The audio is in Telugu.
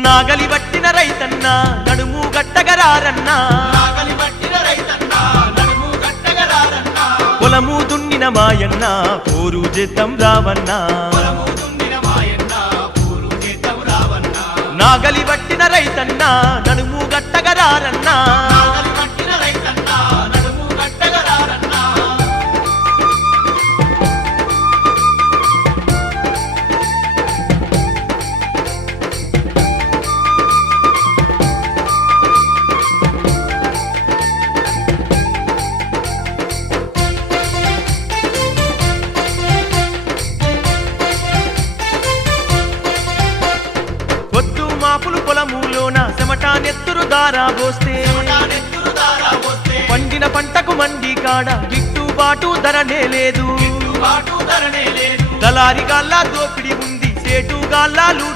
నాగలి పట్టిన రైతన్న నడుము గట్టగరారన్నా పొలము దున్నిన మాయన్న పోరు చేద్దాం రావన్నా నాగలి పట్టిన రైతన్న నడుము గట్టగరారన్నా పొద్దు మాపులు పొలములోన చెమట నెత్తురు దారా పోస్తే పండిన పంటకు మండి కాడ గిట్టుబాటు ధరనే లేదు దళారి గాల్లా దోపిడి ఉంది సేటు గాల్లా లూటి